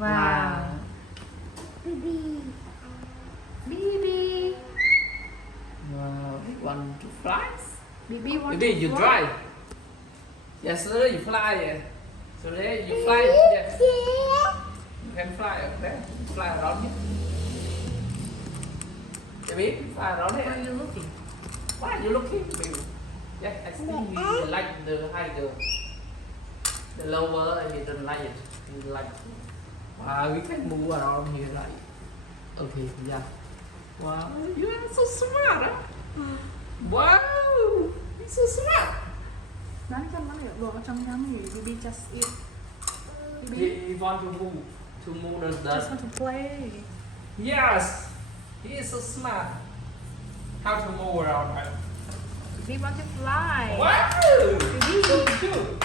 Wow. Bibi. Bibi. Wow. You want to fly? Bibi want Bibi, to you fly. drive. Yes, sir, you fly. So there you fly. Yes. You can fly up there. Fly around here. Baby, fly around Where are here. you looking? Why are you looking, baby? Yes, I think you like the higher. The lower, you don't like it. You like. Wow, we can move around here like. Okay, yeah. Wow, you are so smart, huh? Wow, you're so smart. Bán trong nó liệu đồ trong nhóm thì Bibi just eat. He want to move the Just dust. want to play. Yes, he is so smart. How to move around? Right? Bibi want to fly. Wow, Bibi. so good.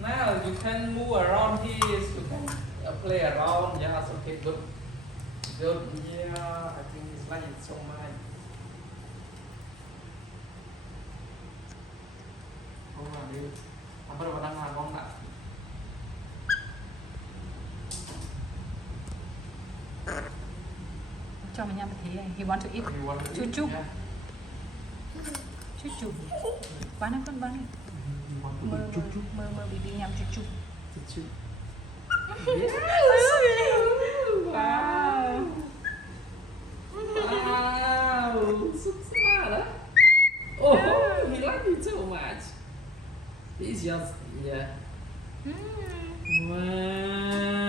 Now you can move around here. You can play around. Yes, okay, good. Good. Yeah, I think it's like it so much. Không làm đi. Bắt đầu đang làm con lại. Cho mình nhâm thế. He want to eat. You want to Choo eat? choo. Yeah. Choo choo. Bán nó con bán đi. You want to Mơ eat? Choo choo. mơ Bibi nhâm choo choo. Choo choo. Yes. Wow. Wow. So smart, huh? Oh, he likes it so much. He's just, yeah. Mm. Wow.